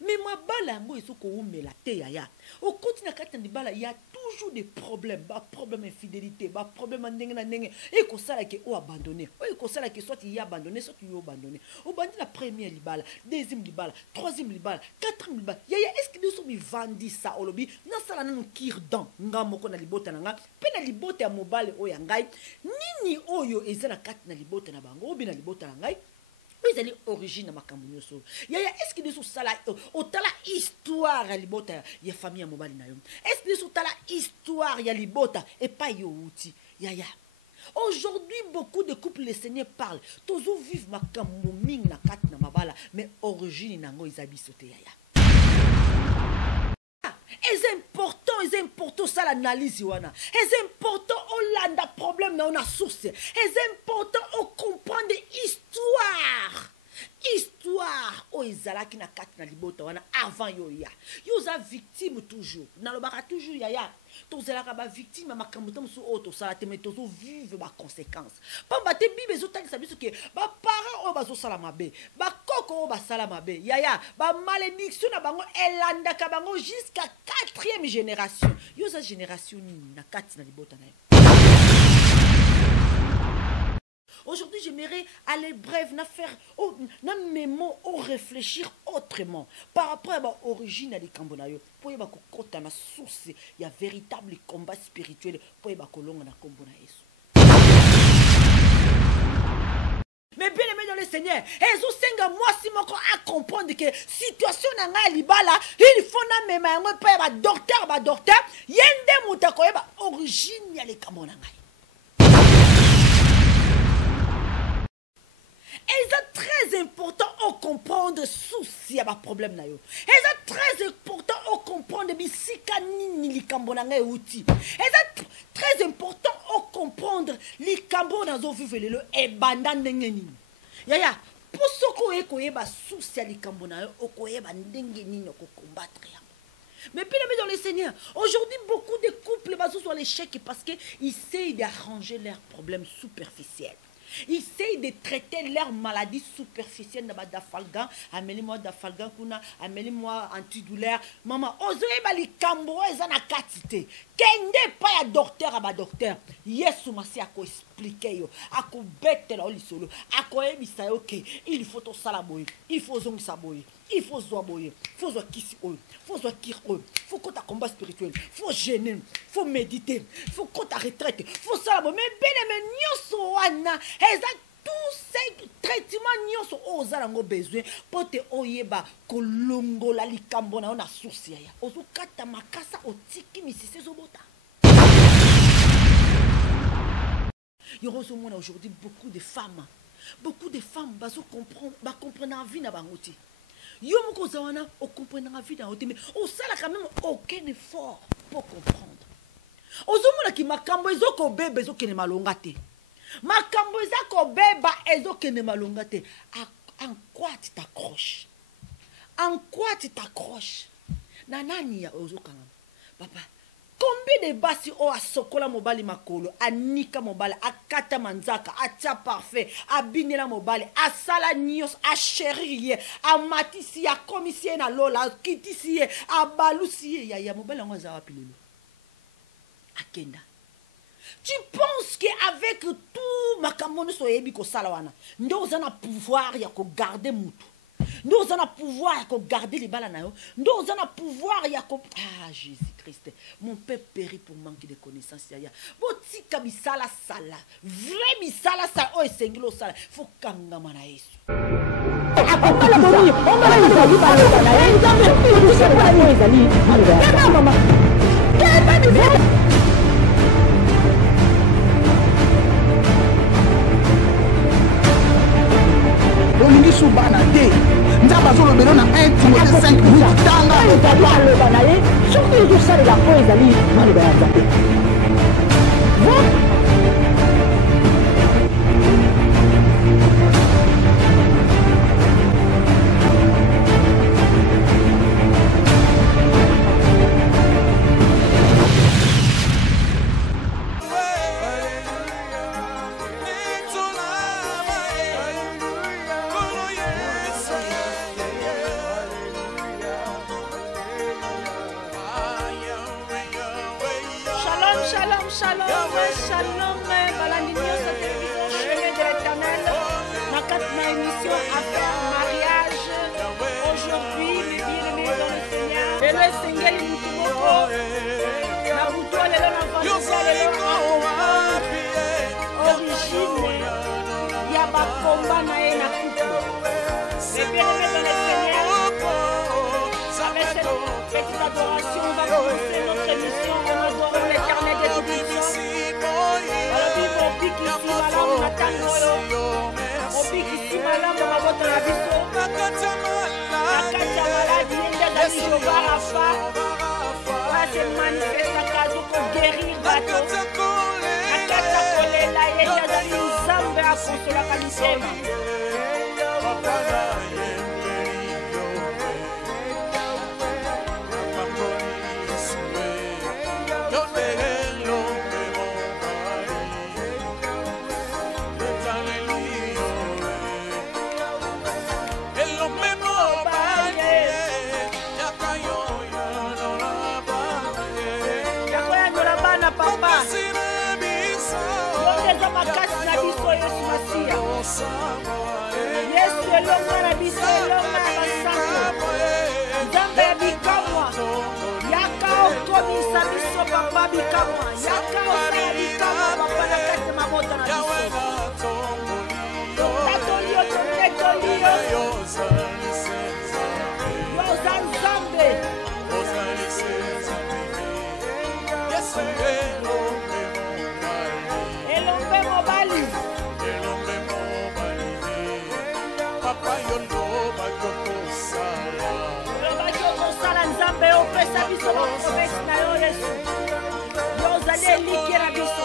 Mais ma balango est ko umela te yaya. Au continent kata ndi bala, il y a toujours des problèmes, problème d'infidélité, problème ndenge na ndenge. Et ko sala ke o abandonné. O ko sala ke soit il y a abandonné, soit il y a abandonné. O bandi la première libala, deuxième libala, troisième libala, quatrième libala. Yaya, est-ce que nous sommes vendis ça au lobby? Na sala nanu kirdan, nga moko na libota na nga, pe na libota ya mobile o ya ngai. Nini oyo ezana kata na libota na bango, obi na libota na ngai. Ils allaient origine à ma camionneuse. Yaya, est-ce que nous sommes là au tala histoire à libota ya famille à mobile na yo? Est-ce que nous sommes là histoire ya libota et pas yo outil? Yaya. Aujourd'hui, beaucoup de couples, les seigneurs parlent. Toujours vivent ma camoming na kat na mabala, mais origine nango ils habitent sauté yaya. C'est important ça l'analyse wana. C'est important on landa problème na on a source. C'est important on comprendre histoire. Histoire o ezalaki na kati na libota wana avant yo ya. Yo za victime toujours. Na lobaka toujours yaya. To zelaka ba victime makambo musu auto sala te mais to vivre ba conséquences. Pamba te bibe zo tali sabiso ke ba parents o bazo sala mabe. Ba koko o ba sala mabe. Yaya, ba malédiction na bango elanda ka bango jusqu'à 4e génération. Yo za génération ni na kati na libota na. Aujourd'hui, j'aimerais aller bref, na mémo, réfléchir autrement par rapport à l'origine des Cambonayo. Pour y avoir na source, il y a véritable combat spirituel pour y avoir na Cambonayo. Mais bien aimé dans le Seigneur, et vous senga moi si moko à comprendre que situation na nga libala, il faut na même un peu ba docteur, yende mutako ba origine ya les Cambonayo. Et c'est très important de comprendre souci à ma problème na yo. Et c'est très important de comprendre bisika nini likambonanga outil. Et c'est très important de comprendre likambona zo vivre le e banda ndenge nini. Yaya, pour ce ko eko yeba souci à likambona yo okoyeba ndenge nini ko combattre. Mais puis dans le Seigneur, aujourd'hui beaucoup de couples basent sur l'échec parce que ils essayent d'arranger leurs problèmes superficiels. Ils essayent de traiter leurs maladies superficielles dans dafalgan, amène-moi dafalgan kuna, amène-moi antidouleur. Maman, ozoe bali kambo ezana katite. Kende pas ya docteur aba docteur. Yesu masi ako expliquer yo, ako bete la oli solo, ako ebisa yo ke il faut to sala boye, il faut zongi sa boye. Il faut zoa boye, il faut zoa kisi oyo, il faut zoa kir oyo, il faut qu'on ta combat spirituel, il faut gêner, il faut méditer, il faut qu'on ta retraite, il faut ça mais ben nyoso wana, eza tous ces traitements nyoso oza ngo besoin pour te oyeba kolongo la likambo na ona source ya. Ozo kata makasa otiki misise zobota. Yorozomona aujourd'hui beaucoup de femmes bazo comprendre envie na bangoti. Yo moko zawana o comprendre la vie dans mais on sala quand même aucun effort pour comprendre. Ozomona ki makambo ezoko bebe ezokene malonga te. Makambo ezako beba ezokene malonga te. En quoi tu t'accroches? En quoi tu t'accroches? Nanani ya ozokanga. Papa, combien de basi o asokola mobali makolo, anika mobali, akata manzaka, atia parfait, abinela mobali, asala nios, acheriye, amatisi, akomisie na lola, kitisiye, abalusiye, ya mobali yango za wapilelo. Akenda. Tu penses qu'avec tout makamono soyebi ko salawana, ndo zana pouvoir ya ko garder mutu. Nous avons pouvoir de garder les balles. Nous avons pouvoir de... Ah, Jésus-Christ. Mon père périt pour manquer de connaissances. Botika bisala sala. Vrai bisala sala. Oh, senglo sala. Faut kanga manaïs. Olingi subana te. Nzaba zo lobelo na 1 Timothée 5 minutes tanga papa loba na ye soki ezo salela po ezali maloba ya nzambe. shalom, shalom, shalom. Balandi nyonso télévision chemin de l'éternel. Dans notre émission affaire mariage. Aujourd'hui, mes bien-aimés dans le Seigneur. Et le Seigneur est Moutoumoko. La bouton est là, l'enfant est là. Origine. Il y a pas combat na et na couple. Mes bien-aimés dans le Seigneur. Avec cette petite adoration, on va commencer notre émission en adorant l'éternel des tout-puissants. Alors, vive au pic ici, malam, natanoyo. Au pic ici, malam, on va voter la biso. La katia maladie, il y a des Jéhovah Rapha. Va se manifester à cadeau pour guérir bateau. La katia kolela, il y a des Nzambe à consoler la qualité. Yesu elonga na biso elonga na basango Nzambe ya bikamwa yaka okomisa biso papa bikamwa yaka osala bikamwa papa na kati mabota na biso tatoli yo totetoli yo yoza Nzambe elombe mobali Nzambe opesa biso bapromese na yo Yesu yo ozali eliki na biso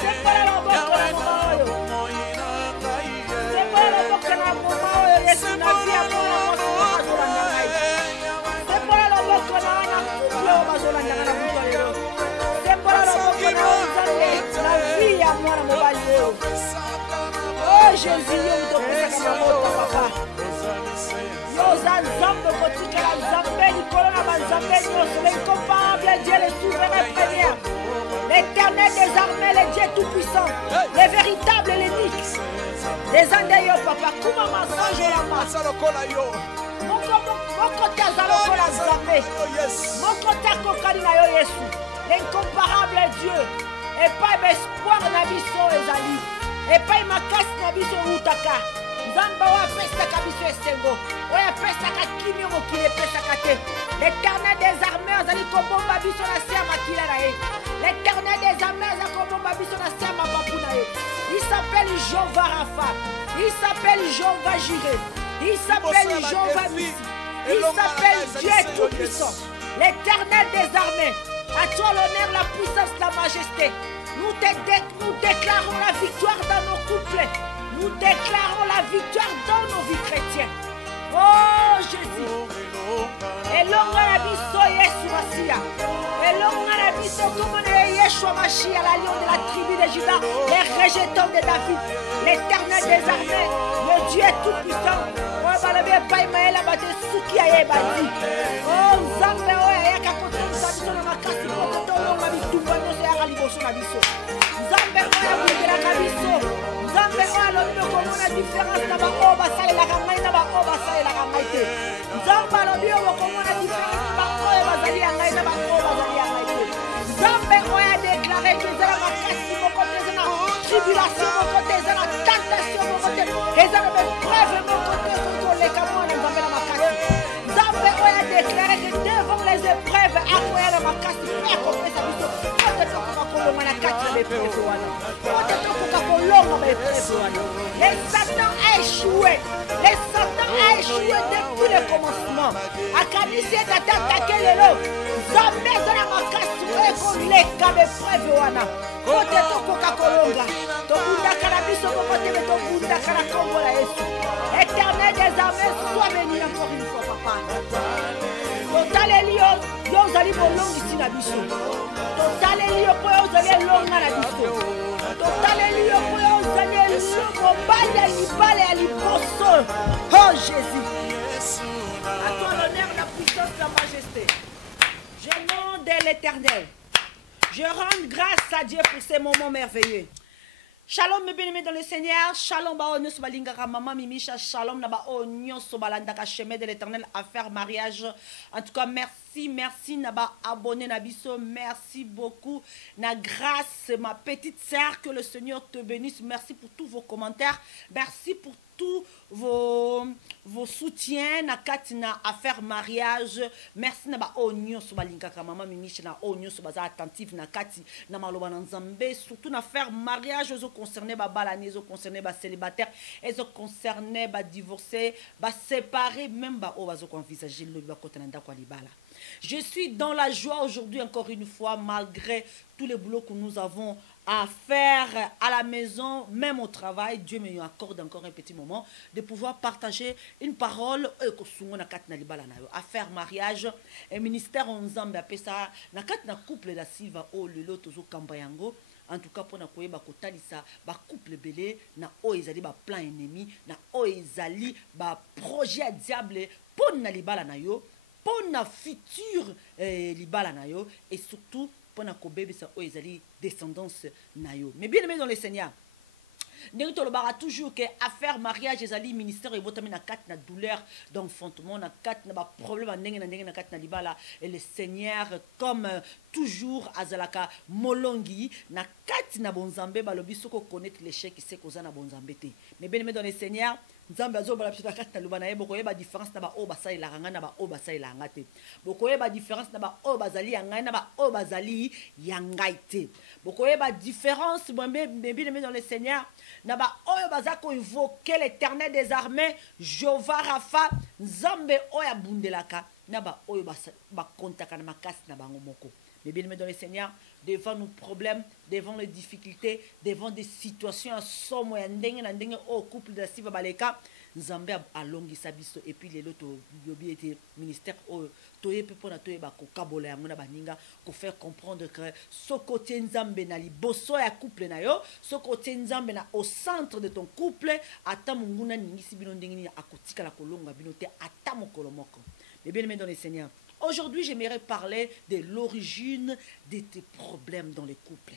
sekola loboko na moma oyo sekola loboko na moma oyo Yesu na vi ya mwana mwasi bazolanda ngai sekola loboko na wana kuple oyo bazolandanga na buto lelo sekola loboko na oyo Nzambe na vi ya mwana mobali oyo o Jésus yo mutopesaka mabota papa yoza Nzambe kotikala Nzambe likolo na banzambe nyonso l'incomparable Dieu le souverain premier l'éternel des armées le Dieu tout puissant le véritable l'unique des andes yo papa kuma masange la masa moko taza lokola Nzambe moko takokali na yo Yesu l'incomparable Dieu epai bespoir na biso ezali epai makasi na biso eutaka Nzambe oyo apesaka biso esengo oyo apesaka kimi mokili epesaka te l'éternel des armées azali kobomba biso na se ya makila na ye l'éternel des armées azali kobomba biso na se ya mabapu na ye il s'appelle Jéhovah Rapha il s'appelle Jéhovah Jireh il s'appelle Jéhovah Nissi il s'appelle Dieu tout-puissant l'éternel des armées à toi l'honneur, la puissance, la majesté nous déclarons la victoire dans nos couples. Nous déclarons la victoire dans nos vies chrétiennes. Oh Jésus. Elonga na biso Yesu Masia. Elonga na biso comme Yeshua Mashiach, la lion de la tribu de Juda, les rejetons de David, l'éternel des armées, le Dieu tout-puissant. Oh balabe pai maela bate suki aye bati. Oh Nzambe oya yaka kotonisa biso na makasi kotonga bitumba nyonso ya liboso na biso. Nzambe oya butelaka biso. Nzambe oyo alobi okomona différence na baoyo basalelaka ngai na baoyo basalelaka ngai te Nzambe alobi oyo okomona différence na baoyo bazali ya ngai na baoyo bazali ya ngai te Nzambe oyo adeklare ke ezala makasi moko te eza na tribulation moko te eza na tentation moko te eza na bepreuve moko te kozoleka mwana Nzambe na makasi Nzambe oyo adeklare ke devant les épreuves akoya na makasi mpe akopesa biso ote tokoka kolonga na kati ya bepreuve wana ote tokoka kolonga bepreuve wana les Satan a échoué les Satan a échoué depuis le commencement akanisi ete atatake lelo Nzambe eza na makasi oyo koleka bepreuve wana ote tokoka kolonga tobundaka na biso moko te me tobundaka na kombo na Yesu éternel des armées sois béni encore une fois papa totaleli yo ozali bolongisi na biso totaleli yo mpo ozali elonga na biso totaleli yo mpo ozali mobali ya libala ya liboso oh Jésus à toi l'honneur la puissance la majesté je nom de l'éternel Je rends grâce à Dieu pour ces moments merveilleux. Shalom mes bien-aimés dans le Seigneur. Shalom ba onyo sobalingaka maman Mimisha. Shalom na ba onyo sobalandaka chemin de l'Éternel à faire mariage. En tout cas merci na ba abonné na biso. Merci beaucoup na grâce ma petite sœur, que le Seigneur te bénisse. Merci pour tous vos commentaires. Merci pour tous vos soutiens na katina à faire mariage. Merci na ba onyo sobalingaka maman Mimisha na onyo sobaza attentive na kati na maloba na Nzambe, surtout na faire mariage aux concernés ba balanés, aux concernés ba célibataires, aux concernés ba divorcés, ba séparés, même ba obazo envisager le ba kotananda kwa libala. Je suis dans la joie aujourd'hui encore une fois, malgré tous les boulots que nous avons à faire à la maison, même au travail. Dieu me accorde encore un petit moment de pouvoir partager une parole à faire mariage. Un ministère en Nzambe appelle ça na kat na couple la siva o lelo tozo kambayango. En tout cas pour na koyeba kotalisa ba couple belé na o ezali ba plan ennemi na o ezali ba projet diable pour na libala na yo, pour na futur libala na yo, et surtout pour na kobebe sa o ezali descendance na yo. Mais bien aimé dans le Seigneur, nous avons toujours que affaire mariage ezali ministère et botami na kat na douleur d'enfantement na kat na ba problème na kat na libala, et le Seigneur comme toujours azalaka molongi na kat na bonzambe balobi soko connaître l'échec qui c'est koza na bonzambe te. Mais bien aimé dans le Seigneur, Nzambe azoba la kat na lubana yebo koyeba différence na ba o basai la ranga na ba o basai la ngate. Bokoyeba différence na ba o bazali yangai na ba o bazali yangaite. Bokoyeba différence bien aimé dans le Seigneur. Naba oyo bazako invoquer l'Éternel des armées, Jéhovah Rapha, Nzambe oya bundelaka, naba oyo ba kontaka na makasi na bango moko. Mais bien aimé dans le Seigneur, devant nos problèmes, devant les difficultés, devant des situations à somme ya ndenge na ndenge au couple de la siva baleka, Nzambe alongisa biso, et puis les autres yobi était ministère toye pepo na toye ba ko kabola yango na baninga ko faire comprendre que ce côté Nzambe na liboso ya couple na yo, ce côté Nzambe na au centre de ton couple, ata munguna ningisi bino ndenge ni akotika la kolonga bino te ata mokolo moko. Mais bien aimé dans le Seigneur, aujourd'hui j'aimerais parler de l'origine de tes problèmes dans les couples.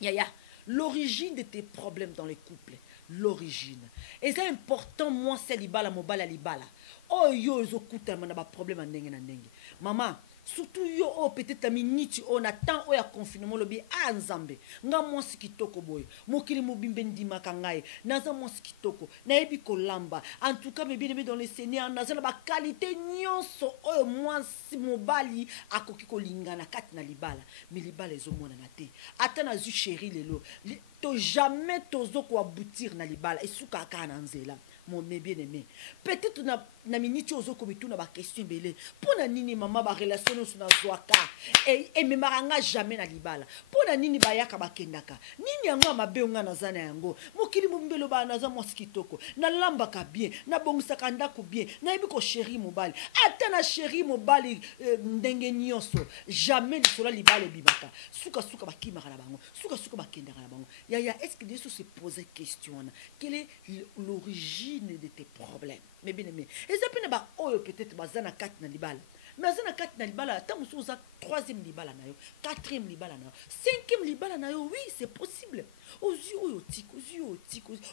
Yaya, l'origine de tes problèmes dans les couples. L'origine. Et c'est important, moi, c'est libala, mobala, libala. Oh, yo, zo kuta, man, ba problème en nenge na nenge. Maman, surtout yo, oh, peut-être la minute, on attend, oh, ya confinement, lobi, ah, Nzambe. Nga monsi kitoko boy. Mokili mobimbendi makangaye. Naza monsi kitoko. Na ebi kolamba. En tout cas, me bien aimé dans le Seigneur, naza la ba qualité nyonso, oh, moi, si mobali, akoki ko lingana, kat na libala. Mais libala, ezo mona na te. Ata na zu chéri lelo. To jamais tozo ko aboutir na libala. Et souka ka na nzela. Mon bien-aimé. Peut-être na minute ozo komitu na ba question belé. Pour na nini maman ba relation sur na zoaka. Et me maranga jamais na libala. Pour na nini ba yaka ba kendaka. Nini yango mabe nga na zana yango. Mokili mumbelo ba na za moskitoko. Na lamba ka bien, na bongisa kanda ko bien. Na ebi ko chéri mobali. Ata na chéri mobali ndenge nyonso. Jamais li sola libala bibaka. Suka ba kimaka na bango. Suka ba kendaka na bango. Yaya, est-ce que Dieu se pose question? Quelle est l'origine de tes problèmes? Mais bien aimé, et ça peut peut-être bazana 4 na libala, mais bazana 4 na libala, tant que ça 3e libala na yo, 4e libala na yo, 5e libala na yo, oui c'est possible. Aux yeux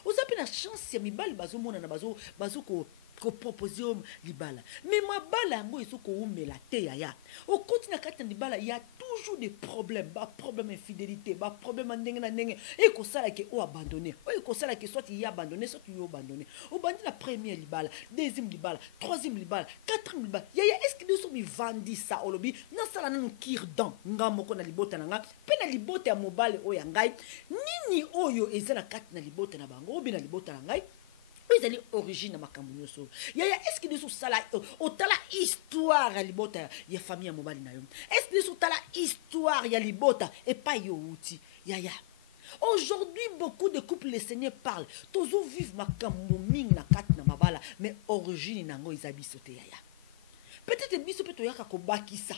aux appels la chance ya mibali bazo mona na bazo ko proposer libala, mais ma bala ngo iso ko umela te ya au continue 4 libala, il y a toujours des problèmes, problème infidélité, problème ndenge na ndenge, et ko sala ke o abandonné, o ko sala ke soit il y a abandonné, soit il y a abandonné. Au bandi la première libala, deuxième libala, troisième libala, quatrième libala. Yaya, est-ce que nous sommes vendis ça au lobby? Na sala na kir dan nga moko na libota na nga, pe na libota ya mobile o ya ngai, nini oyo ezala 4 na libota na bango, obi na libota na ngai. Ils allaient origine à Makambounyoso. Yaya, est-ce que nous sommes là au tala histoire à libota ya famille à mobile na yo? Est-ce que nous sommes là histoire ya libota et pas yo outi? Yaya. Aujourd'hui, beaucoup de couples, le Seigneur parle. Tozo vivent Makambouming na kat na mabala, mais origine nango isabisote yaya. Peut-être biso peut yaka ko bakisa.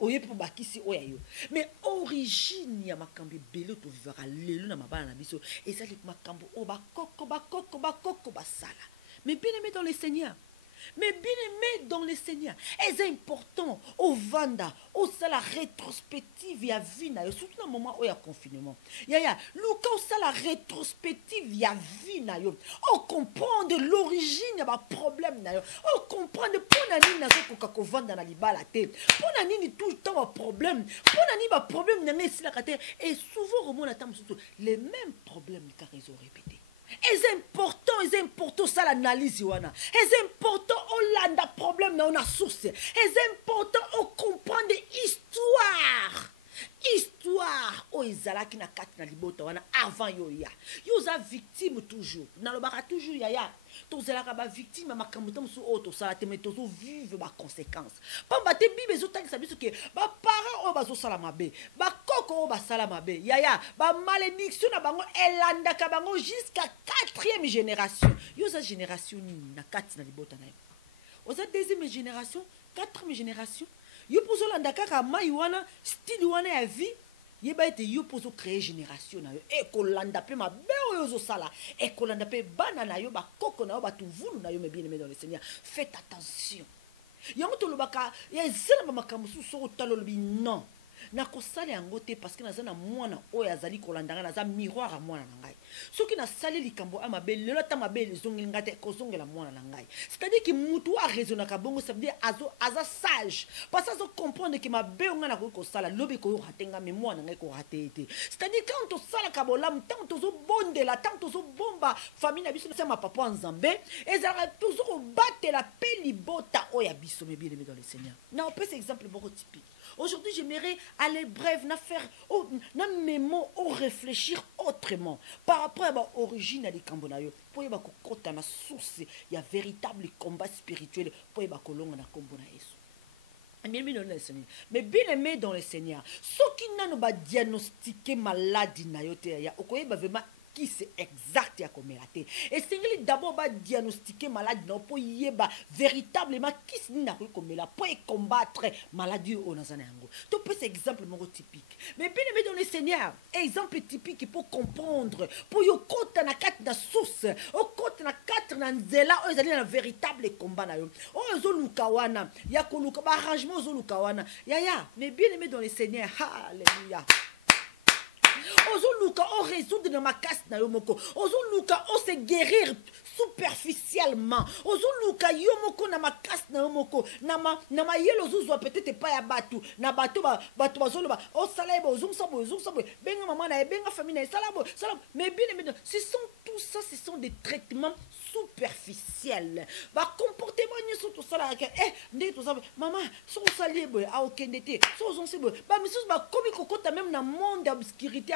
Oye pour bakisi oyayo. Mais origine ya makambi belo to vivra lelo na mabala na biso. Et ça le makambo o ba koko basala. Mais bien aimé dans le Seigneur. Mais bien aimé dans le Seigneur, c'est important au Vanda, au la rétrospective, il y a vie, surtout dans le moment où il y a confinement. Il y a la rétrospective, il y a vie, on comprend de l'origine, il y a un problème, on comprend de pourquoi on vanda dans les balatés, pourquoi tout le temps un problème, pourquoi un problème dans les et souvent on a les mêmes problèmes car ils ont répété. C'est important ça l'analyse wana. C'est important on landa problème na on a source. C'est important on comprend des histoires. Histoire o ezalaki na kati na libota wana avant yoya. Yoza victime toujours. Na lobaka toujours yaya. Tozalaka ba victime makambo tamusu o to sala te mais tozo vivre ba conséquences. Pamba te bibe ezotangisa biso ke ba parents o bazo sala mabe. Ba koko o ba sala mabe. Yaya ba malédiction na bango elandaka bango jusqu'à 4e génération. Yoza génération ni na kati na libota na yo. Oza 2e génération, 4e génération. Yo pozo landaka ka mai wana style wana ya vie yeba ete yo pozo créer génération na yo e ko landa pe ma be yo zo sala e ko landa pe bana na yo ba koko na yo ba tuvulu na yo me bien aimé dans le Seigneur. Faites attention. Yango to lobaka ya zela ba makambo so talo lobi non. Na ko sala yango te parce que nazana mwana oyo azali ko landanga na za miroir a mwana na ngai. Soki na sali likambo ama be lelo ta mabe zongi ngate ko zongela mwana na ngai. C'est-à-dire que mutu a raisonner ka bongo ça veut dire aza sage. Parce que ça comprendre que mabe nga na ko sala lobi ko ratenga me mwana ngai ko raté. C'est-à-dire quand to sala ka bolam tant to zo bondela tant to zo bomba famille na biso na ma papa nzambe et ça toujours battre la pelibota oya biso me bien aimé dans le Seigneur. Na on peut cet exemple beaucoup typique. Aujourd'hui, j'aimerais aller bref, réfléchir autrement par rapport à l'origine des Cambonayo. Pour y avoir une source, il y a véritable combat spirituel pour y avoir un combat. Mais bien aimé dans le Seigneur, ceux qui n'ont pas diagnostiqué maladie, il y a vraiment qui c'est exact ya komelate et c'est d'abord ba diagnostiquer maladie non pour yeba véritablement qui c'est na ko komela pour combattre maladie au nazana yango to peut c'est exemple mon typique mais bien aimé dans le Seigneur exemple typique pour comprendre pour yo kota na kat na source o kota na kat na nzela o ezali na véritable combat na yo o zoluka wana ya ko luka ba arrangement zoluka wana ya mais bien aimé dans le Seigneur alléluia. Ozoluka o résoudre dans ma casse na yomoko. Ozoluka o se guérir superficiellement. Ozoluka yomoko na ma casse na yomoko. Na ma yelo zuzwa peut-être pas ya batu. Na batu bazoloba. O salabo ozumsabo. Benga maman na benga famille na salabo. Mais bien aimé, ce sont tout ça, ce sont des traitements superficiels. Ba comportement ni so to sala ke ndé to ça maman so salibo a okendete. So zonsibo. Ba misus ba komi kokota même na monde obscurité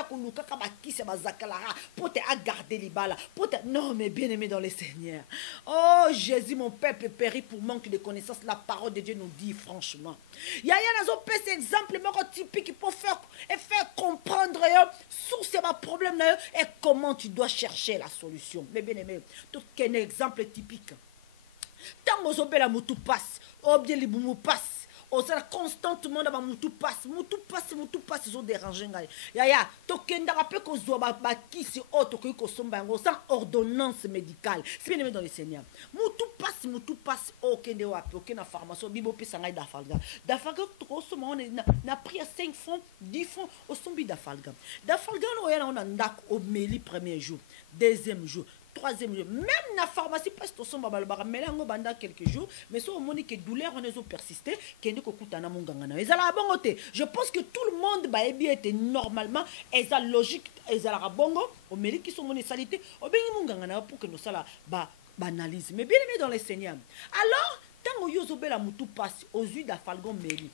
pour te garder les balles. Non, mais bien aimé dans le Seigneur. Oh Jésus, mon peuple périt pour manque de connaissance. La parole de Dieu nous dit franchement. Il y a un exemple typique pour faire comprendre source de problème et comment tu dois chercher la solution. Mais bien aimé, tout un exemple typique. Tant que vous la moutou passe, ou bien les boumou passe. On s'est constantement dans moutou passe, ils ont dérangé. Ya, tokenda rappelle qu'on doit bâtir sur autre que somba sans ordonnance médicale. C'est bien aimé dans le Seigneur. Moutou passe, aucun de wapi, aucun pharmacie, bibo pisanga d'afalga. D'afalga, on a pris à 5 francs, 10 francs, au sombi d'afalga. D'afalga, on a ndak au meli premier jour, deuxième jour. 3e jour, même la pharmacie parce que son babalbara melango banda quelques jours, mais so moni que douleur on a persisté, kende ko kutana munganga na. Ezala bongote. Je pense que tout le monde ba bien était normalement ezala logique, ezala bongo, au meli qui sont moni salité, au bengi munganga na pour que nous sala ba analyse. Mais bien aimé dans le Seigneur. Alors tant yozo bela mutu passe aux yeux d'afalgon meli,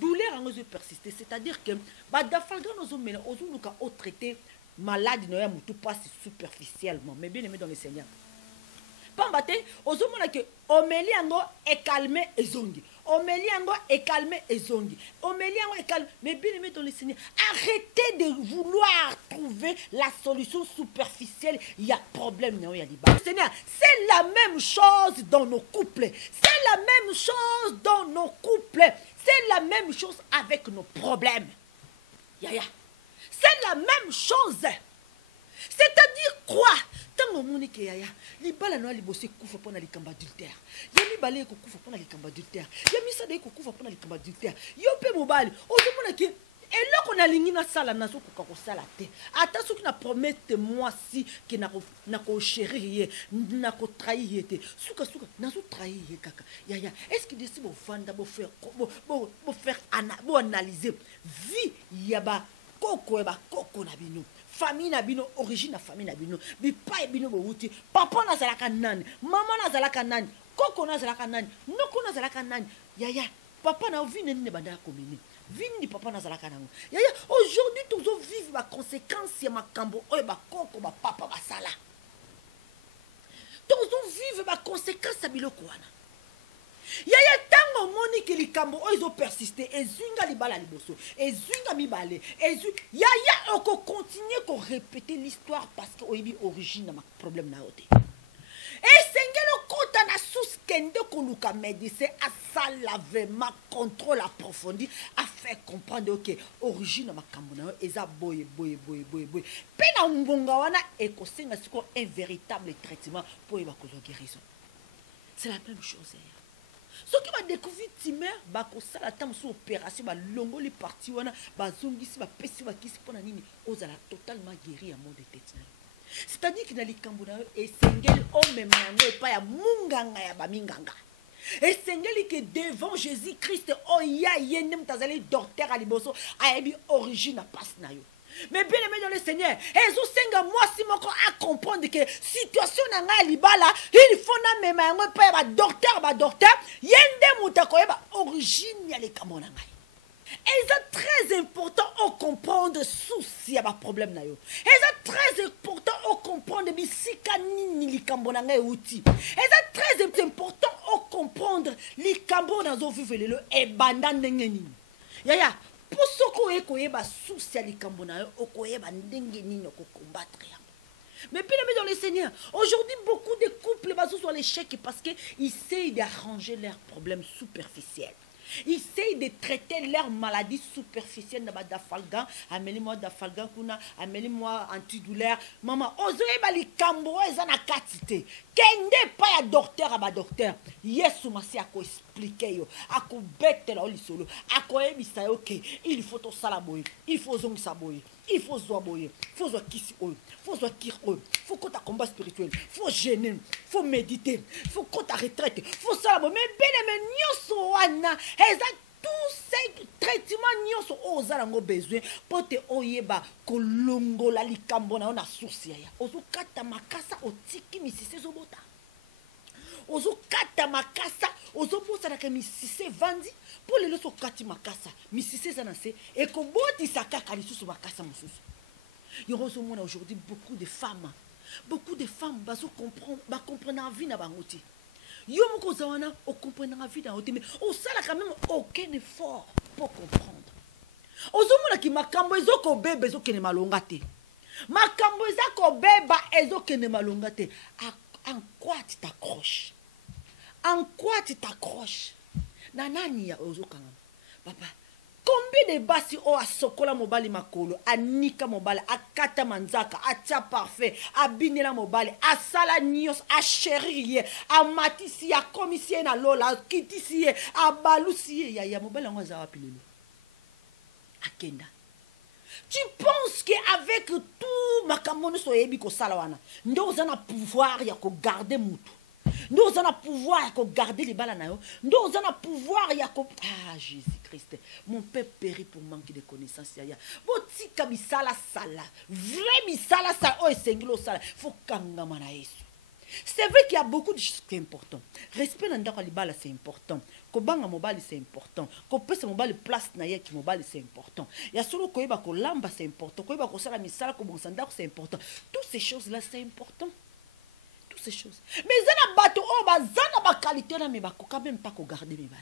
douleur on a persisté, c'est-à-dire que ba d'afalgon ozo meli, ozo luka au traité malade no ya mutu passe superficiellement mais bien aimé dans le Seigneur. Pambate ozomona que omeli yango est calmé et zongi. Omeli yango est calmé et zongi. Omeli yango est calme mais bien aimé dans le Seigneur. Arrêtez de vouloir trouver la solution superficielle. Il y a problème non ya liba. Seigneur, c'est la même chose dans nos couples. C'est la même chose dans nos couples. C'est la même chose avec nos problèmes. C'est la même chose. C'est-à-dire quoi? Tant que que yaya libala no libose kufa pona likamba adultère ya mibale ko kufa pona likamba adultère ya misada ko kufa pona likamba adultère yo pe mobali ozomona ki eloko na lingi na sala nazo ko sala te ata soki na promette moi si que na ko chérir na ko trahir te suka nazo trahir kaka yaya est-ce que desi bo vanda bo faire analyser vie yaba koko na bino famille na bino origine na famille na bino bipa e bino bouti papa na zalaka nani mama na zalaka nani koko na zalaka nani noko na zalaka nani yaya papa na vie ne banda komini vini papa na zalaka nango yaya aujourd'hui tozo vivre ba conséquences ya makambo oyo ba koko ba papa ba sala tozo vivre ba conséquences ya biloko wana yaya tango moni ke likambo oyo persister ezunga libala liboso ezunga mibale yaya oko continuer ko répéter l'histoire parce que oyebi origine na problème na yote esengelo kota na sous kende koluka médecin à sala vraiment contrôle approfondi à faire comprendre que origine na makambo na eza boye pe na mbonga wana ekosenga siko un véritable traitement pour yeba kozwa guérison. C'est la même chose yaya. Ce qui va découvrir Timer, bakosala tam sous opération, ba longo les parties wana, ba zongisi ba pesi ba kisi pona nini, ozala totalement guéri à mort de tête. C'est-à-dire qu'il y a les Cambodgiens et Sengel homme et pas ya munganga ya ba minganga. Et Sengel que devant Jésus-Christ, oh ya yenem tazali docteur à liboso, a ebi origine à passe na yo. Mais bien aimé dans le Seigneur, et zo senga moi si moko à comprendre que situation na nga libala, il faut na même un pas ba docteur, yende mutako ba origine ya les Cambodgiens. Et c'est très important de comprendre souci à ma problème na yo. Et c'est très important de comprendre bisika nini likambo na ngai outi. Et c'est très important de comprendre likambo na zo vivre le e banda ndenge nini. Yaya, pour ce ko ekoyeba souci à likambo na yo, okoyeba ndenge nini ko combattre. Mais puis dans le Seigneur, aujourd'hui beaucoup de couples basent sur l'échec parce que ils essayent d'arranger leurs problèmes superficiels. Ils essayent de traiter leurs maladies superficielles. D'afalgan, amène-moi d'afalgan, amène-moi antidouleur. Maman, osez bali kambo, ezana katite. Kende pas ya docteur à docteur. Yesu masi ako expliquer yo, ako bête la oli solo, ako ebisa ok. Il faut to salaboy, il faut zong saboy, il faut zoaboy, il faut zo kisi oy, il faut zo kir oy, il faut qu'on ta combat spirituel, il faut jeûner, il faut méditer, il faut qu'on ta retraite, il faut salaboy. Mais ben nyoso wana, eza tous ces traitements nyoso ozalango besoin pour te oyeba kolongo la likambo na ona source ya. Ozo kata makasa otiki misise zobota. Ozo kata makasa ozo posa na misise vandi pour le loso kati makasa misise zanase et ko boti sakaka lisusu makasa mususu. Yorozo mona aujourd'hui beaucoup de femmes bazo comprendre en vie na bangoti. Yo moko zawana o comprendre en vie na ote mais o sala quand même aucun effort pour comprendre. Ozo mona ki makambo ezoko bebe ezoko ne malonga te. Makambo ezako beba ezoko ne malonga te. En quoi tu t'accroches? En quoi tu t'accroches? Nanani ya ozokanga. Papa, combien de basi o asokola mobali makolo, anika mobali, akata manzaka, atia parfait, abinela mobali, asala nios, a chérie, a matisi, a komisie na lola, kitisi, a balusi, ya mobali ngo za wapilelo. Akenda. Tu penses qu'avec tout makamono soyebi ko salawana, nous avons pouvoir ya ko garder mutu. Nous avons pouvoir ya ko garder les balles na yo. Nous avons pouvoir ya ko Jésus-Christ. Mon père périt pour manquer de connaissances ya. Botika bisala sala. Vrai bisala sala o esengilo sala. Faut kangama na Yesu. C'est vrai qu'il y a beaucoup de choses qui sont importantes. Respect dans le libala, c'est important. Kobanga mobile, c'est important. Kopesa mobile place na ye ki mobile, c'est important. Il y a solo koyeba ko lamba, c'est important. Koyeba ko sala misala ko bonsanda, c'est important. Toutes ces choses là, c'est important. Toutes ces choses. Mais zana bato o bazana ba qualité na me ba ko quand même pas ko garder me bal.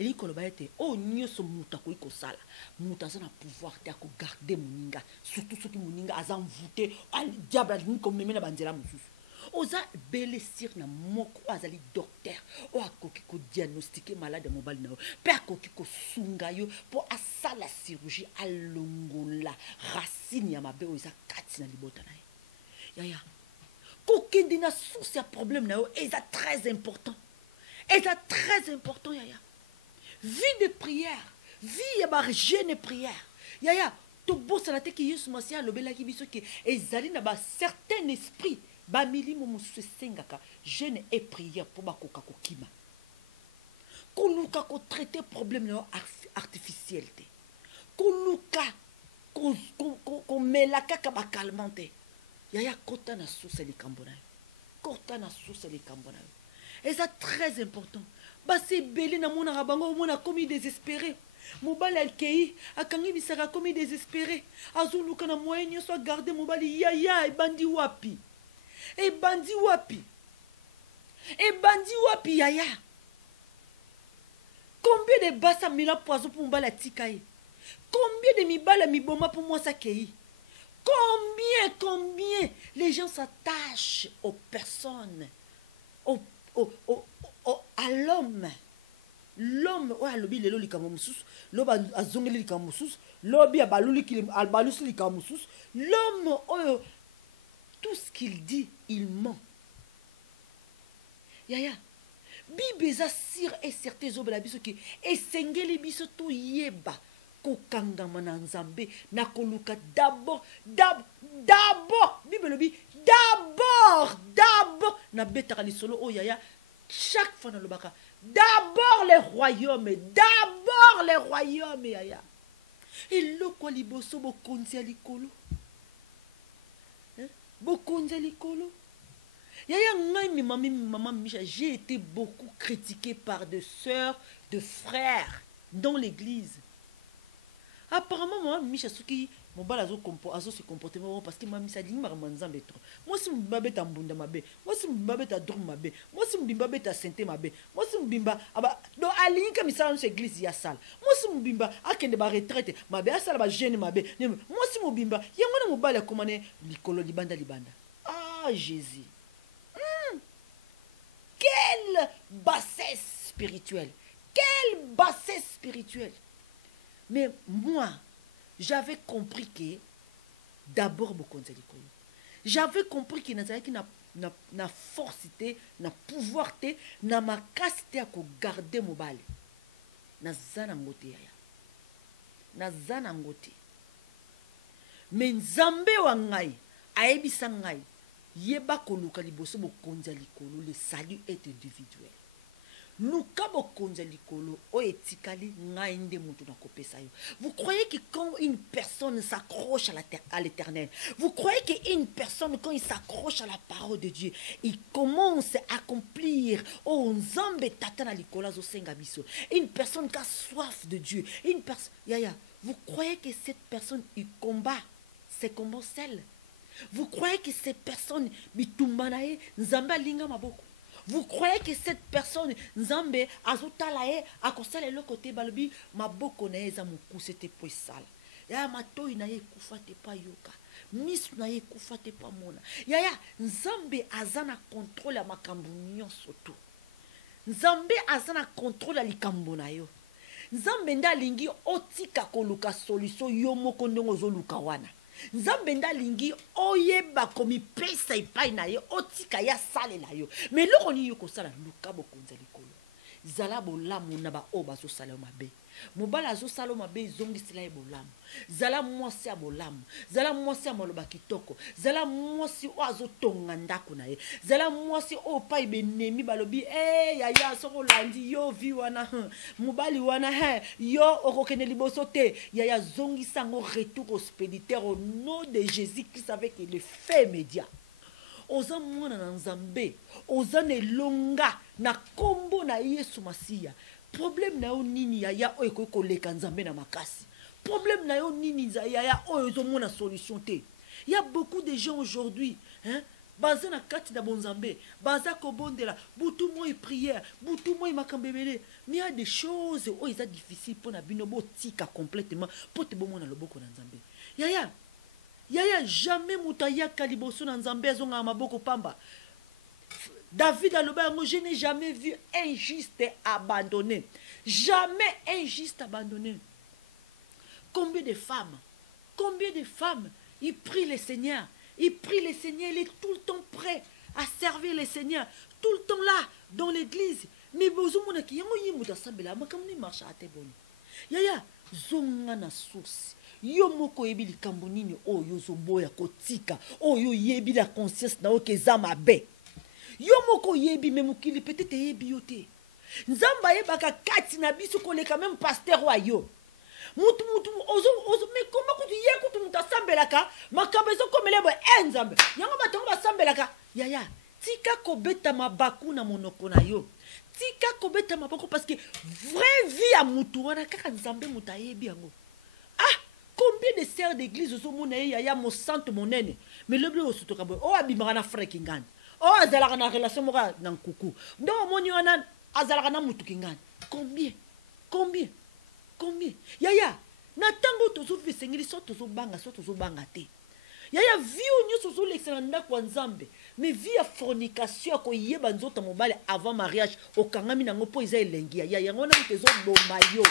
Et li ko lo ba ete o nyoso muta ko iko sala. Muta zana pouvoir te ko garder moninga, surtout ceux qui moninga azan voûté al diable ni ko memena banzela mususu. Oza belesir na moko azali docteur o akoki ko diagnostiquer malade mobile na pe akoki ko sunga yo pour asala la chirurgie alongola racine ya mabe oza kati na libota na yaya ko tokende na source ya problème na yo eza très important. Eza très important yaya. Vie de prière, vie ya ba jeûne et prière. Yaya, to bossa na te ki Yesu Masia lobelaki biso ki ezali na ba certain esprit ba milimo mususu sengaka jeûne et prière pour ba koka kokima. Koluka ko traiter problème na artificiel te. Koluka ko melaka ka ba calmante. Yaya kota na source likambo na yo. Kota na source likambo na yo. Et ça très important. Bah c'est belé na mona rabango mona komi désespéré. Mobali alkei akangi bisaka komi désespéré. Azuluka na moyen soit garder mobali yaya e bandi wapi. E bandi wapi. E bandi wapi yaya. Combien de bassa mila poison pour mobali atikaye. Combien de mibala miboma pour moi ça kei. Combien les gens s'attachent aux personnes, à l'homme. L'homme, ouais, lobi lelo likamosus, loba azongeli likamosus, lobi abaluli albalus likamosus. L'homme, tout ce qu'il dit, il ment. Yaya, bibeza sir et certains obla biso ki esengeli biso to yeba. Kokangama na nzambe na koluka d'abord Bible bi d'abord na betaka lisolo o yaya chaque fois na lobaka d'abord les royaumes yaya et le ko liboso bokonzi ya likolo bokonzi ya likolo yaya ngai mi maman Micha, j'ai été beaucoup critiqué par des sœurs, de frères dans l'église. Apparemment, moi, Micha Souki, mon bal azo se comporter parce que moi, ça dit, moi, si je suis un bunda mabe, moi, si je suis un drum mabe, moi, si je suis un santé mabe, moi, si je suis donc, à l'île, comme ça, dans l'église, il y a salle. Moi, si je suis à quel débat retraite, mabe, à salle, jeune mabe, moi, si je suis il y a mon bal comme Nicolo Libanda. Ah, Jésus. Quelle bassesse spirituelle. Quelle bassesse spirituelle. Mais moi, j'avais compris que d'abord, j'avais compris qu'il n'a force, n'a pouvoir, n'a ma capacité à garder mon bal. N'a zanangote. Mais Nzambe wangai, aebisa ngai, yeba koluka liboso bokonza likolo, le salut est individuel. Vous croyez que quand une personne s'accroche à l'éternel, vous croyez qu'une personne, quand il s'accroche à la parole de Dieu, il commence à accomplir une personne qui a soif de Dieu, une personne, vous croyez que cette personne, il combat, c'est combat celle. Vous croyez que cette personne, vous croyez que cette personne, Nzambe, azotalae, akosala le côté balobi, maboko na eza mukusete po sala. Ya matoi na ye kufate pa yoka. Misu na ye kufate pa mona. Ya Nzambe azana contrôle ya makambo nyonso to. Nzambe azana contrôle ya likambo na yo. Nzambe nda lingi otika koluka solution yo moko ndongo zo luka wana. Nzambe nda lingi oyeba komi pesa ipai na ye otika ya sale na yo mais loko ni yo ko sala luka bokonza likolo zala bolamu na ba oba zo sala mabe mobala zo sala mabe zongi sila bolamu zala mwasi ya bolamu zala mwasi ya maloba kitoko zala mwasi oazo tonga ndako na ye zala mwasi o pai benemi balobi yaya soko landi yo vi wana mobali wana yo okokene liboso te yaya zongi sango retour hospitalière au nom de Jésus-Christ avec le fait média oza mwana na Nzambe oza nelonga na kombo na Yesu Masia problème na yo nini yaya oyo ko leka Nzambe na makasi problème na yo nini yaya oyo zo mona solution te. Il y a beaucoup de gens aujourd'hui baza na kati na bonzambe baza ko bondela butu mo et prière butu mo makambebele mais il y a des choses où ils sont difficiles pour na bino botika complètement pour te bomona loboko na Nzambe yaya jamais mutaya kaliboso na Nzambe azonga maboko pamba. David a le bain, je n'ai jamais vu un juste abandonné. Jamais un juste abandonné. Combien de femmes, ils prient le Seigneur. Il est tout le temps prêt à servir les seigneurs tout le temps là dans l'église. Mais besoin mon qui yango yimuta sambela makamni marche à teboni. Yaya zonga na source. Yo moko yebi likambo nini oyo zoboya kotika oyo yebi la conscience na okeza mabe. Yo moko yebi memukili peut-être yebi yote. Nzamba yebaka kati na biso koleka même pasteur wa yo. Mutu ozo mais comment que tu yé ko tu mutasambelaka makabezo komelebo enzambe. Yango batongo basambelaka. Yaya tika kobeta mabaku na monoko na yo. Tika kobeta mabaku parce que vraie vie à mutu wana kaka nzambe mutayebi yango. Ah, combien de sœurs d'église au monde yaya mo sante monene. Mais le bleu au kabo o abimara na frère kingani. O azalaka na relation mora na nkuku. Ndo moni wana azalaka na mutu kingani. Combien Yaya na tango tozo visengeli so tozo banga te. Yaya vie nyo sozo l'excellent kwa nzambe. Mais vie à fornication ko yeba nzota mobile avant mariage okangami nango po iza elengi yaya yango na mutezo bomayo.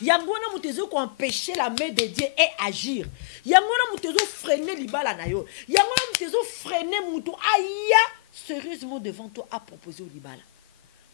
Yango na mutezo ko empêcher la main de Dieu et agir. Yango na mutezo freiner libala na yo. Yango na mutezo freiner mutu aya sérieusement devant toi à proposer au libala.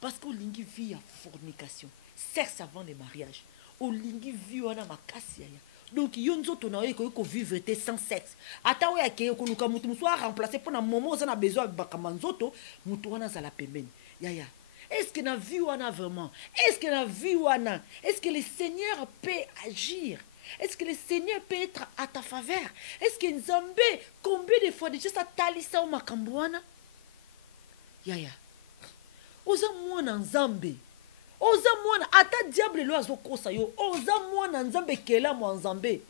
Parce que lingi vie à fornication, sexe avant le mariage. O lingi vie wana makasi ya. Donc yonzo to na ko vivre sans sexe. Ata o yake ko luka mutu soit remplacer pour na moment on a besoin bakama nzoto mutu wana za la pembeni. Yaya. Est-ce que na vie wana vraiment? Est-ce que na vie wana? Est-ce que le Seigneur peut agir? Est-ce que le Seigneur peut être à ta faveur? Est-ce que Nzambe combien de fois déjà ça talisa o makambo wana? Yaya. Oza mwana Nzambe. Oza mwana ata diable lo azokosa yo. Oza mwana Nzambe kela mwa Nzambe.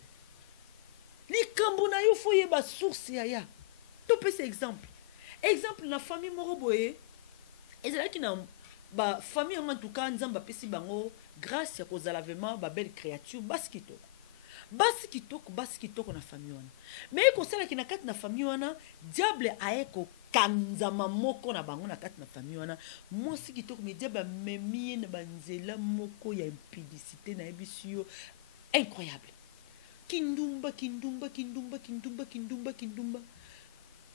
Likambo na yo fo yeba source yaya. To pese exemple. Exemple na famille moko boye. Ezalaki na ba famille en tout cas Nzamba pesi bango grâce ya kozala vraiment ba belle créature baskito. Baskito na famille wana. Mais ko sala ki na kati na famille wana diable aeko kanzama moko na bango na kati na famille wana. Moi si kitoko me diable memi na banzela moko ya impudicité na ebisio incroyable. Kindumba.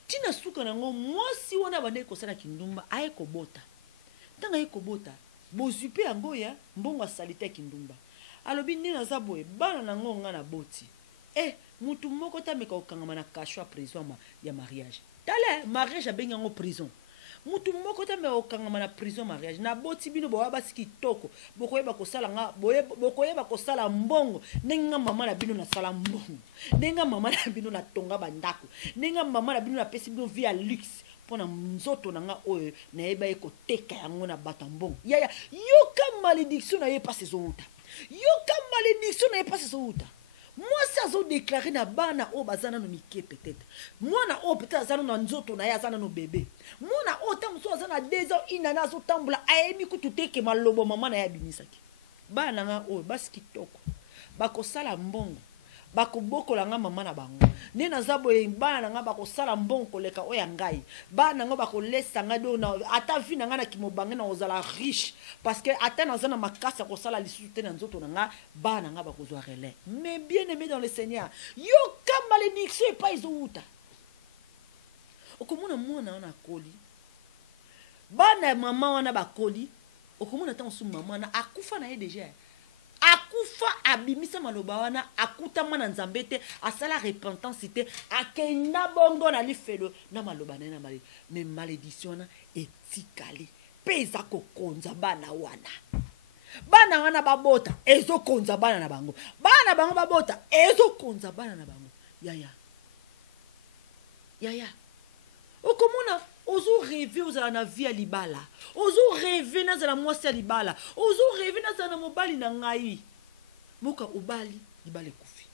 Tina suka nango moi si wana bande ko sala kindumba aeko bota. Tanga eko bota. Bozupe yango ya mbongo salite kindumba. Alobi nina zaboye bana nango nga na boti. Mutu moko ta meka okangama na kashwa prison ya mariage. Tale mariage abenga ngo prison. Mutu moko ta meka okangama na prison mariage. Na boti bino bo basi kitoko. Bokoyeba ko sala nga bokoyeba ko sala mbongo. Nenga mama na bino na sala mbongo. Nenga mama na bino na tonga bandako. Nenga mama na bino na pesi bino via luxe. Pona nzoto na nga oyo na eba eko teka yango na batambongo. Yaya yoka malédiction na ye pas sezouta. Yoka malédiction na ye pas sezouta. Moi ça zo déclaré na bana o bazana no mike peut-être. Moi na o peut-être azana no nzoto na ya azana no bébé. Moi na o tamso azana 2 ans inana zo tambula ayemi kututeke malobo mama na ya binisaki. Bana nga o basi kitoko. Bako sala mbongo. Bako boko la nga mama na bango. Nena zabo e bana nga bako sala mbongo koleka oya ngai. Bana nga bako lesa nga do na ata vi na nga na kimobange na ozala riche parce que ata na zana makasa ko sala lisusu te na nzoto na nga bana nga bako zo relais. Mais bien aimé dans le Seigneur, yo ka malédiction pas izouta. Okomona mwana na koli. Bana mama wana bakoli. Okomona ta nsu mama na akufa na ye déjà. Akufa abimisa maloba wana akuta mwana Nzambe te asala repentance te akenda bongo na lifelo na maloba na mali mais malédiction na etikali peza kokonza bana wana babota ezokonza bana na bango babota ezokonza bana na bango yaya okomona ozo rêver ozala na vie ya libala ozo rêver na zala mwasi ya libala ozo rêver na zala mobali na ngai moka obali libala ekufi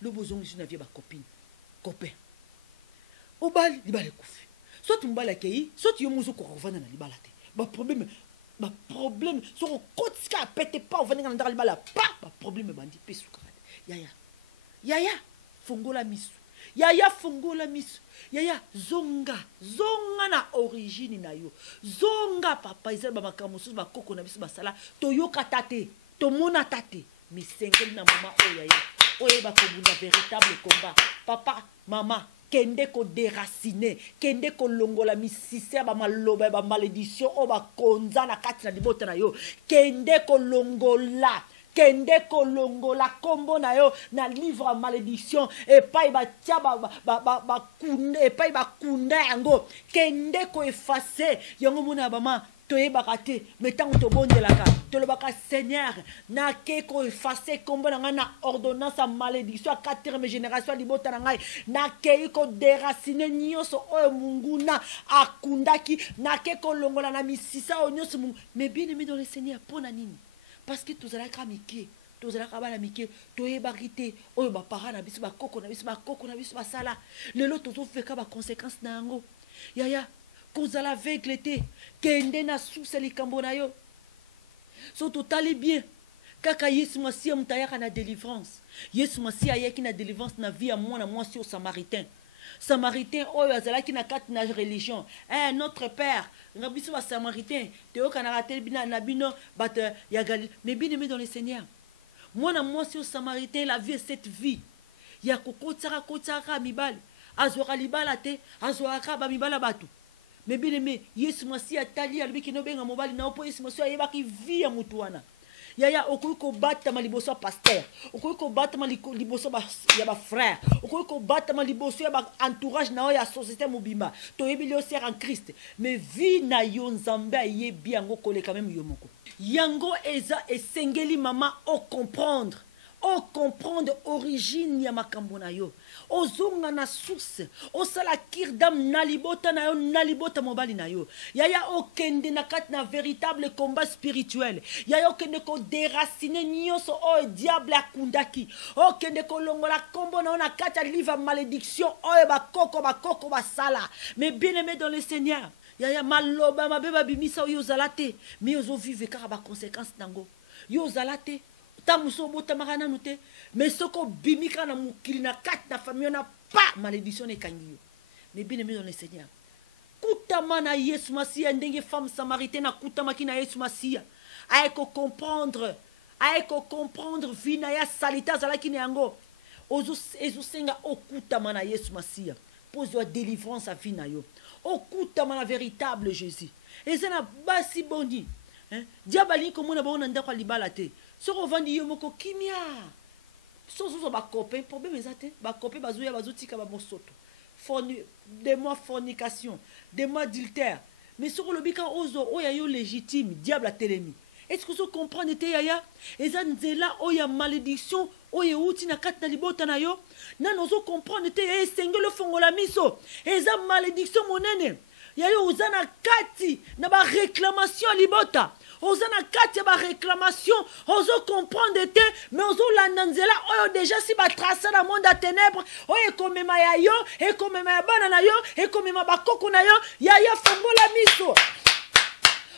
lobo zongi na vie ba copine copain obali libala ekufi soit mobali akei soit yo muzo ko rovana na libala te ba problème so ko kotika pete pa ovana na ndara libala ba problème bandi pesuka yaya fongola misu yaya zonga na origine na yo zonga papa izaba makamusu ba koko na biso basala toyoka tate tomona tate mais sengeli na mama oya ba ko bunda véritable combat papa mama kende ko déraciner, kende ko longola misise ba maloba ba malédiction o ba konza na kati na libota na yo, kende ko longola. Kende kolongola kombo na yo na livre à malédiction et pas ba tia ba kunda yango kende ko effacer yango mona bama toyebaka te mais tant to bondelaka to lobaka Seigneur na ke ko effacer kombo na na ordonnance à malédiction à 4e génération libota na ngai na ke ko déraciner nyonso o munguna akundaki na ke kolongola na misisa o nyonso mais bien aimé dans le Seigneur pona nini. Parce que tous les amitiés, tous les amitiés, tous les barrités, oh ma parents na biso ba koko na biso ba sala. Le lot tous fait ka ba conséquences na ngo. Yaya, kozala aveugle te, kende na sous les kambona yo. So totali bien. Kaka Yesu Masia mtayaka na délivrance. Yesu Masia ayaki na délivrance na vie à moi sur Samaritain. Samaritain oyo azalaki na kati na religion. Notre père, ngabiso ba Samaritain, teo kanara telbina na bino bat ya Galilée. Mais bien aimé dans le Seigneur. Moi sur Samaritain la vie est cette vie. Ya kokotaka mibal. Azora libala te, azora ba mibala batu. Mais bien aimé, Yesu Masia tali albi no benga mobali na opo Yesu Masia yebaki vie ya mutu wana. Yaya okoyiko batama liboso pasteur, okoyiko batama liboso ya ba frère, okoyiko batama liboso ya ba entourage na ya société mobimba. Toyebi le ser en Christ, mais vie na yo Nzambe ayebi yango koleka même yo moko. Yango eza esengeli mama o comprendre origine ya makambo na yo. Ozonga na source, osala kirdam nalibota na yo, nalibota mobali na yo. Yaya okende na kat na véritable combat spirituel. Yaya okende ko déraciner nyonso o diable akundaki. Okende ko longola kombo na kat ya livre malédiction o ba koko ba sala. Mais bien aimé dans le Seigneur. Yaya maloba mabeba bimisa yo zalate, mais ozo vive car ba conséquence nango. Yo zalate. Tamuso bota marana nute mais soko bimika na mukili na kat na famille na pas malédiction e kangiyo. Mais bien aimé dans le Seigneur, kutama na Yesu Masia ndenge femme samaritaine na kutama ki na Yesu Masia aeko comprendre vina ya salita zala ki yango ozo senga okutama na Yesu Masia pose wa délivrance à vina yo okutama na véritable Jésus et ça na basi boni diabali ko mona bona ndako libala te. Si on vend du yomoko kimia, soso ba copain problème ezate ba copain bazuya bazutika ba mosoto. Des mois fornication, des mois adultère. Mais sur le bika ozo oya yo légitime, diable a télémi. Est-ce que vous comprenez te yaya? Eza nzela oya malédiction oya uti na kat na libota na yo. Na nozo comprendre te e sengelo fongola miso. Eza malédiction monene. Yayo uzana kati na ba réclamation libota. Ozana kati ba réclamation, ozo comprendre te, mais ozo landanzela oyo déjà si ba tracer dans monde à ténèbres, oyo komema ya yo, e komema ya bana na yo, e komema ba koko na yo, ya fongola miso.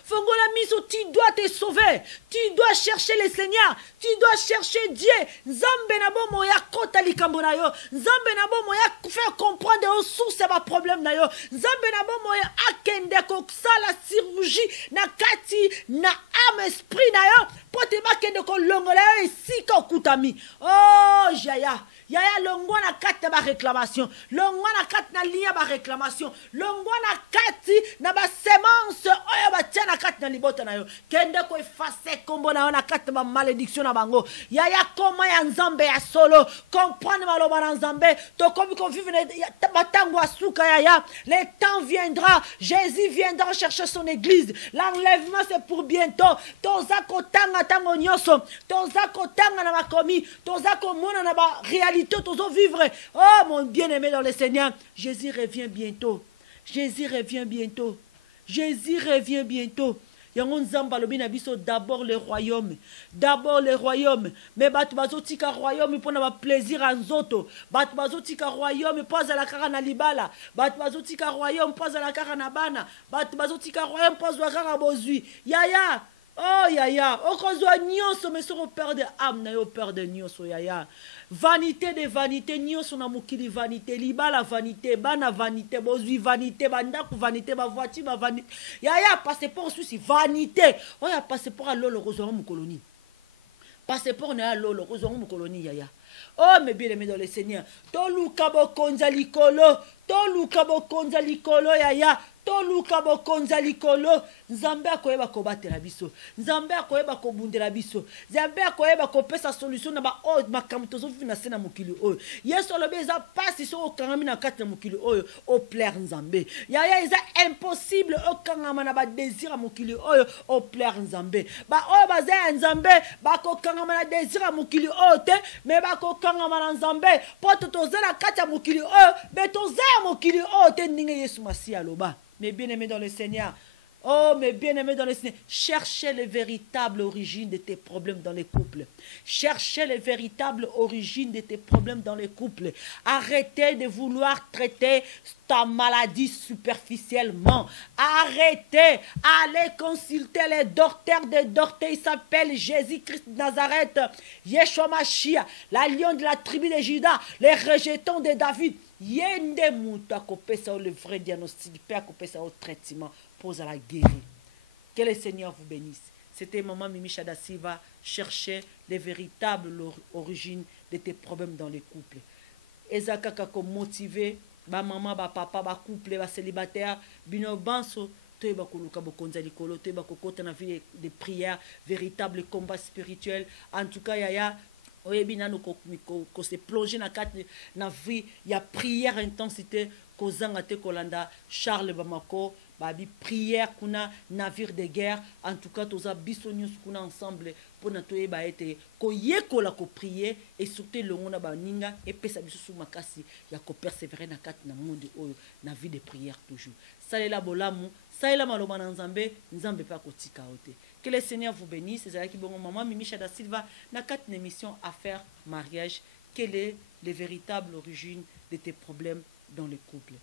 Fongola miso, tu dois te sauver. Tu dois chercher le Seigneur. Tu dois chercher Dieu. Nzambe na bo moya kota likambo na yo. Nzambe na bo moya faire comprendre au source ba problème na yo. Nzambe na bo moya akende ko sala chirurgie na kati na âme esprit na yo. Pote ba kende ko longola yo esika okutami. Oh Jaya. Yaya longwa na kati ba réclamation. Longwa na kati na liya ba réclamation. Longwa na kati na ba semence oyo ba tia na kati na libota na yo. Kende ko effacer kombo na yo na kati ba malédiction na bango. Yaya koma ya Nzambe ya solo. Comprendre maloba na Nzambe. To komi ko vivre na batango asuka yaya. Le temps viendra. Jésus viendra chercher son église. L'enlèvement c'est pour bientôt. Toza ko tanga tango nyoso. Toza ko tanga na makomi. Toza ko mona na ba réalité. Vivre. Oh mon bien-aimé dans le Seigneur, Jésus revient bientôt. Jésus revient bientôt. Jésus revient bientôt. D'abord le royaume. D'abord le royaume. Mais batbazotika royaume pour avoir plaisir en zoto. Batbazotika royaume pas à la carana libala. Batbazotika royaume pas à la carana bana. Batbazotika royaume pas à la carana bozui. Yaya. Oh yaya. Okozwa nyonso mais sur peur de âme na yo peur de nyonso yaya. Vanité de vanité, nyonso na mukili vanité, libala vanité, bana vanité, bozui vanité, bandaku vanité, ba voiture ba vanité. Yaya passeport souci vanité. Oh ya passeport à lolo kozwa mu colonie. Passeport na lolo kozwa mu colonie yaya. Oh, mes bien-aimés dans le Seigneur. Toluka bokonza likolo. Toluka bokonza likolo yaya. Toluka bokonza likolo. Nzambe akoyeba kobatela biso. Nzambe akoyeba kobundela biso. Nzambe akoyeba kopesa solution na ba makambo tozofi na sena mokili oyo. Yesu alobi eza pasi so okangami na kati na mokili oyo o plaire Nzambe. Yaya eza impossible okangama na ba désir a mokili oyo o plaire Nzambe. Ba oyo baza ya Nzambe bakokangama na désir a mokili oyo te mais bakokangama na Nzambe poto toza na kati ya mokili oyo mais toza ya mokili oyo te ndenge Yesu Masiya aloba. Mes bien-aimés dans le Seigneur. Oh, mes bien-aimés dans le Seigneur. Cherchez les véritables origines de tes problèmes dans les couples. Cherchez les véritables origines de tes problèmes dans les couples. Arrêtez de vouloir traiter ta maladie superficiellement. Arrêtez. Allez consulter les docteurs des docteurs. Il s'appelle Jésus-Christ de Nazareth. Yeshua Mashiach, la lion de la tribu de Juda, les rejetons de David. Yende mouta kopesa le vrai diagnostic, père kopesa au traitement, pose à la guérir. Que le Seigneur vous bénisse. C'était maman Mimi Chada Silva, chercher les véritables origines de tes problèmes dans les couples. Ezaka kako motivé, ba maman, ba papa, ba couple, ba célibataire, bino banso, te ba koluka bokonza likolo, te ba kokota na vie de prière, véritable combat spirituel. En tout cas, yaya oyebi nanu ko se plonger na kati na vie ya prière intensité kozanga te kolanda Charles Bamako babi prière kuna navire de guerre. En tout cas toza biso nyusu kuna ensemble pour na toyeba ete ko yekola ko prier et surtout le ngona ba ninga et pesa biso su makasi ya ko persévérer na kati na monde oyo na vie de prière toujours. Salela bolamu, salela maloba na Nzambe, Nzambe pa kotika ote. Que le Seigneur vous bénisse. C'est ça qui bon maman Mimi Chada Silva n'a quatre émissions Affaires mariage. Quelle est les véritables origines de tes problèmes dans le couple?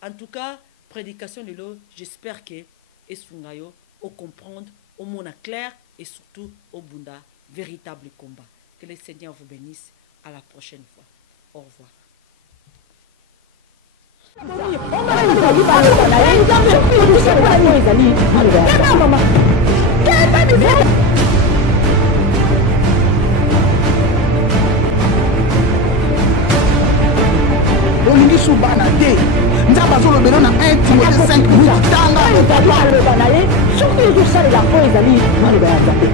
En tout cas, prédication de l'eau, j'espère que Esungayo au comprendre, au mona clair et surtout au bunda véritable combat. Que le Seigneur vous bénisse. À la prochaine fois. Au revoir. olingi subana te nzambe azolobela na 1 Timothée 5 minutes tanga surtout ezosalela po ezali maloba ya Nzambe.